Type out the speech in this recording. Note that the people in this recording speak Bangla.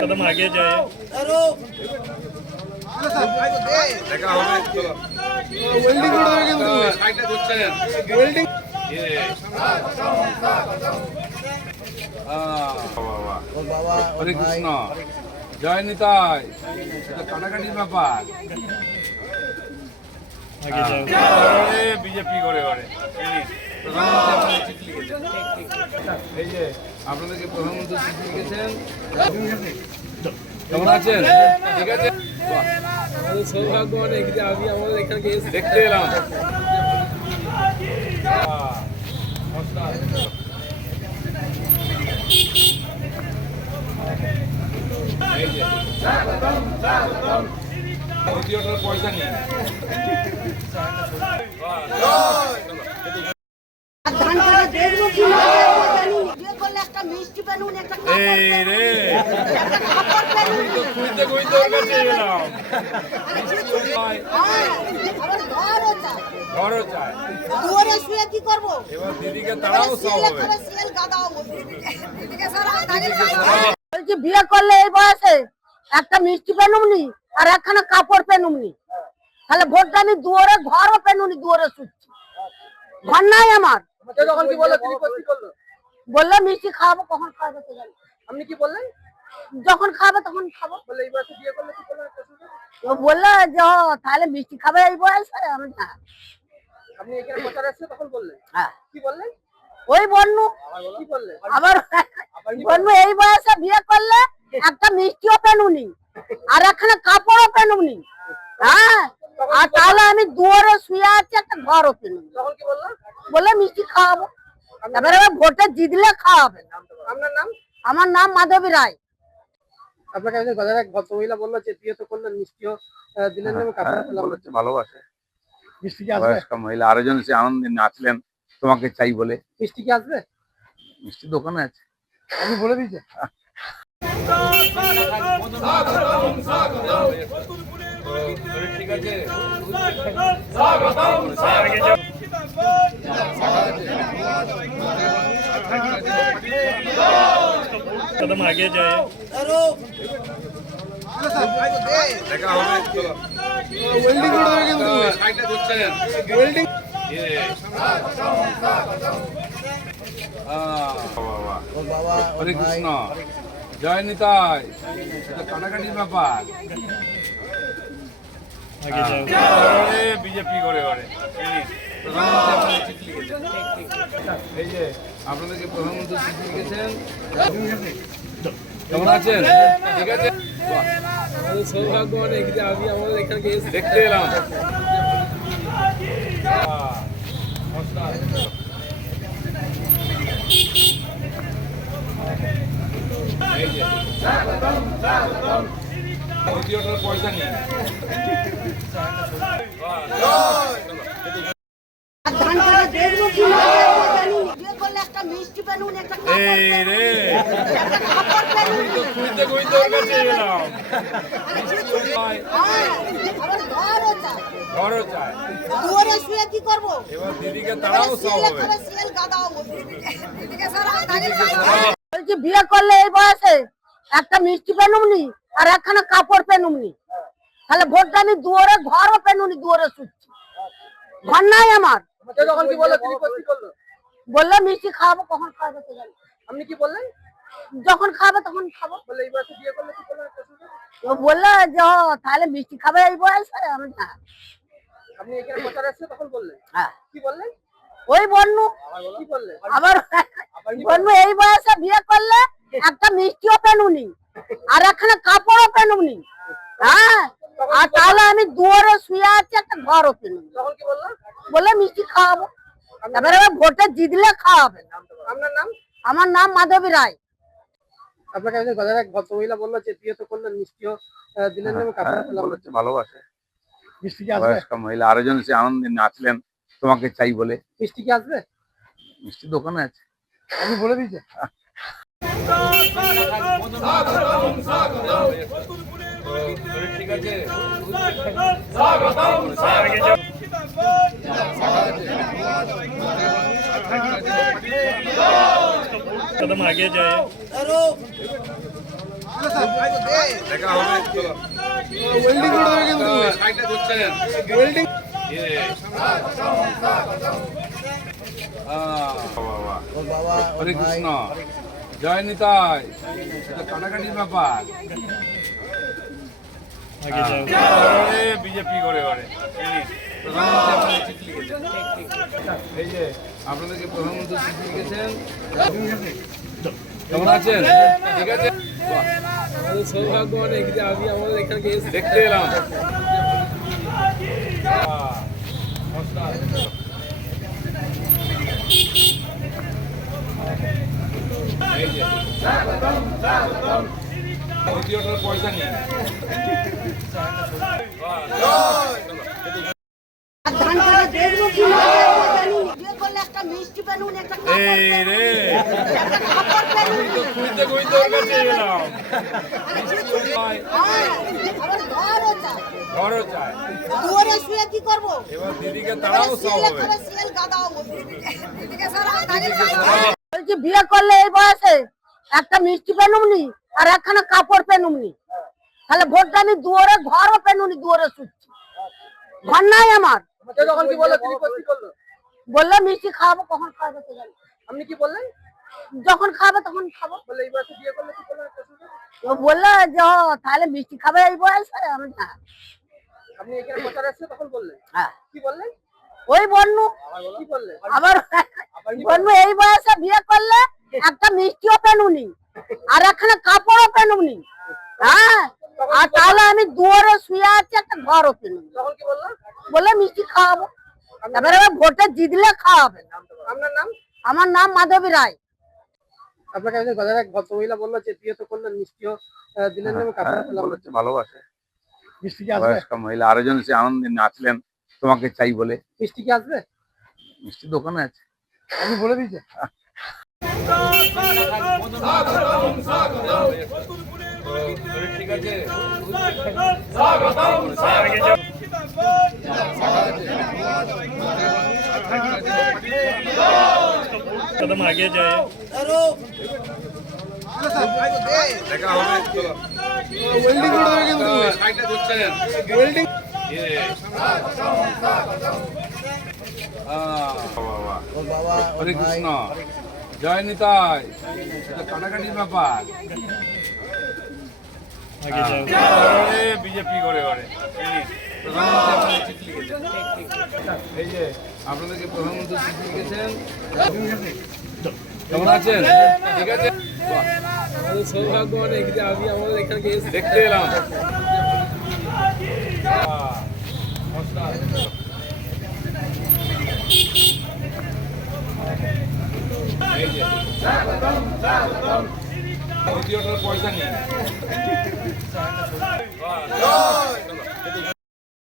कदम आगे जाए। হরে কৃষ্ণ, জয় নিতাই। কাটাকাটির ব্যাপার বিজেপি করে করে এই যে আপনাদেরকে প্রধানমন্ত্রী চিঠি লিখেছেন। কেমন আছেন? ঠিক আছে, সৌভাগ্য অনেক যে আমি আমাদের এখানে দেখতে এলাম। পয়সা নিয়ে বিয়ে করলে এই বয়সে একটা মিষ্টি পেনুমনি আর একখানা কাপড় পেনুমনি, তাহলে ভোটটা আমি দুয়ারে ঘরও পেনুনি, দুয়ারে শুচ্ছি, ঘর নাই আমার। বললো মিষ্টি খাওয়াবো, কখন খাওয়াবো আপনি কি বললেন? যখন খাবে তখন খাবো। বললো যে তাহলে মিষ্টি খাবে এই বয়সে। আমি না, আপনি এখানে প্রচার আসছে তখন বললেন? হ্যাঁ। কি বললেন? ওই বন্যু কি বললেন? আবার বন্যু এই বয়সে বিয়ে করলে একটা মিষ্টিও পেনুনি আর একখানা কাপড়ও পেনুনি। হ্যাঁ, আর তাহলে আমি দুয়ারে শুয়ে আছি, একটা ঘরও পেনুনি। তখন কি বললো? বললে মিষ্টি খাওয়াবো, এবারে ভোটে জিতলে খাওয়াবে। আপনার নাম? আমার নাম মাধবী রায়। আপনাকে এক ভদ্রমহিলা বললো যে বিয়ে তো করলেন, মিষ্টিও দিলেন না, ভালোবাসে। মিষ্টি কি আসবে? মহিলা আরেকজন সে আনন্দে নাচলেন তোমাকে চাই বলে। মিষ্টি কি আসবে? মিষ্টি দোকানে আছে, আমি বলে দিয়েছি। ঠিক আছে, कदम आगे जाए। দেখা হবে। হরে কৃষ্ণ, জয় নিতাই। কাটাকাটির ব্যাপার বিজেপি করে করে এই যে আপনাদেরকে প্রধানমন্ত্রী চিঠি লিখেছেন। কেমন আছেন? ঠিক আছে, সৌভাগ্য অনেক যে আমি আমাদের এখানে দেখতে এলাম। পয়সা নিয়ে মিষ্টি পেনুন একটা বিয়ে করলে এই বয়সে একটা মিষ্টি পেনুমনি আর একখানা কাপড় পেনুমনি, তাহলে ভোটটা আমি দুয়ারে ঘরও পেনুনি, দুয়ারে শুচ্ছি, ঘর নাই আমার। বললো মিষ্টি খাওয়াবো, কখন খাওয়াবো আপনি কি বললেন? যখন খাবে তখন খাবো। বললো যে তাহলে মিষ্টি খাবে এই বয়সে। আমি না, আপনি এখানে প্রচার আসছে তখন বললেন? হ্যাঁ। কি বললেন? ওই বন্যু কি বললেন? আবার বন্যু এই বয়সে বিয়ে করলে একটা মিষ্টিও পেনুনি আর একখানা কাপড়ও পেনুনি। হ্যাঁ, আর তাহলে আমি দুয়ারে শুয়ে আছি, একটা ঘরও পেনুনি। তখন কি বললো? বললে মিষ্টি খাওয়াবো, এবারে ভোটে জিতলে খাওয়াবে। আপনার নাম? আমার নাম মাধবী রায়। আপনাকে এক ভদ্রমহিলা বললো যে বিয়ে তো করলেন, মিষ্টিও দিলেন না, ভালোবাসে। মিষ্টি কি আসবে? মহিলা আরেকজন সে আনন্দে নাচলেন তোমাকে চাই বলে। মিষ্টি কি আসবে? মিষ্টি দোকানে আছে, আমি বলে দিয়েছি। ঠিক আছে, कदम आगे जाए। দেখা হবে চলো ওয়েল্ডিং করে দেবে কিন্তু সাইডে ধরছেন ওয়েল্ডিং বাবা হরে কৃষ্ণ জয় নিতাই এটা কাটাকাটির ব্যাপার आगे जाओ। বিজেপি করে করে প্রধানমন্ত্রী আপনাদের চিঠি লিখেছেন এই যে আপনাদেরকে প্রধানমন্ত্রী চিঠি লিখেছেন কেমন আছেন ঠিক আছে সৌভাগ্য অনেক যে আমি আমাদের এখানে দেখতে এলাম এই যে দ্বিতীয়টার পয়সা নিয়ে ধান করে দেখবো কি না জানি বিয়ে করলে একটা মিষ্টি পেনুন একটা এই রে খাবার পেনুন খুঁজতে খুঁজতে ওর কাছে গেলাম ঘরও চাই ঘরও চায় দুয়ারে শুয়ে কি করবো এবার দিদিকে তারাও সব হবে সিএল গাদাও বলছি বিয়ে করলে এই বয়সে একটা মিষ্টি পেনুমনি আর একখানা কাপড় পেনুমনি তাহলে ভোটটা আমি দুয়ারে ঘরও পেনুনি দুয়ারে শুচ্ছি ঘর নাই আমার তখন কি বললো তিনি কি বললো বললে মিষ্টি খাওয়াবো কখন খাওয়াবো তো জানি আপনি কি বললেন যখন খাবে তখন খাবো বলে এই বয়সে বিয়ে করলে কি করলেন ও বললো যে ও তাহলে মিষ্টি খাবে এই বয়সে আমি না আপনি এখানে প্রচার আসছে তখন বললেন হ্যাঁ কি বললেন ওই বন্যু কি বললেন আবার বন্যু এই বয়সে বিয়ে করলে একটা মিষ্টিও পেনুনি আর একখানা কাপড়ও পেনুনি হ্যাঁ আর তাহলে আমি দুয়ারে শুয়ে আছি একটা ঘরও পেনুনি তখন কি বললো বললে মিষ্টি খাওয়াবো এবারে ভোটে জিতলে খাওয়াবে আপনার নাম আমার নাম মাধবী রায় আপনাকে একজন গজার এক ভদ্রমহিলা বললো যে বিয়ে তো করলেন মিষ্টিও দিলেন না কাপড় পেলাম বলেছে ভালোবাসে মিষ্টি কি আসবে বয়স্ক মহিলা আরেকজন সে আনন্দে নাচলেন তোমাকে চাই বলে মিষ্টি কি আসবে মিষ্টি দোকানে আছে আপনি বলে দিয়েছে ঠিক আছে आगे जाओ। कदम आगे जाए। দেখা হবে চলো ওয়েল্ডিং করে দেবে কিন্তু সাইডে ধরছেন ওয়েল্ডিং বাবা হরে কৃষ্ণ জয় নিতাই এটা কাটাকাটির ব্যাপার आगे जाओ। বিজেপি করে করে প্রধানমন্ত্রী আপনাদের চিঠি লিখেছেন এই যে আপনাদেরকে প্রধানমন্ত্রী চিঠি লিখেছেন কেমন আছেন ঠিক আছে সৌভাগ্য অনেক যে আমি আমাদের এখানে দেখতে এলাম এই যে দ্বিতীয়টার পয়সা নিয়ে